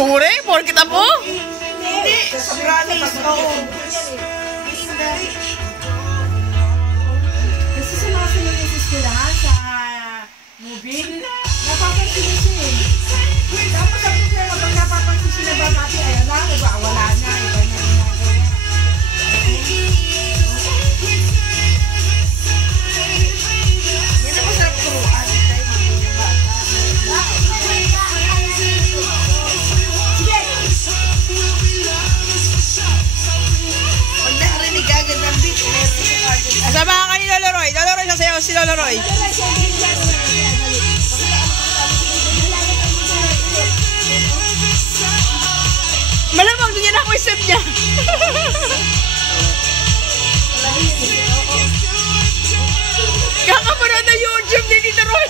Pure, porkit apo? Hindi, sa promise. Oo. Kasi sumasunod yung eskwelahan sa movie. Napapansin siya eh. Tapos ang problema pag napapansin siya na ba natin, ayan na, wala na, iba na ginagawa. Yan ang masarap turuan. Tayo mga yung bata. Pag nakarinig agad ng beat, Asama ka ni Lolo Roy. Lolo Roy, sasayaw si Lolo Roy. Malamang doon yan ako isip niya. Kakapanood na YouTube ni Tito Roy.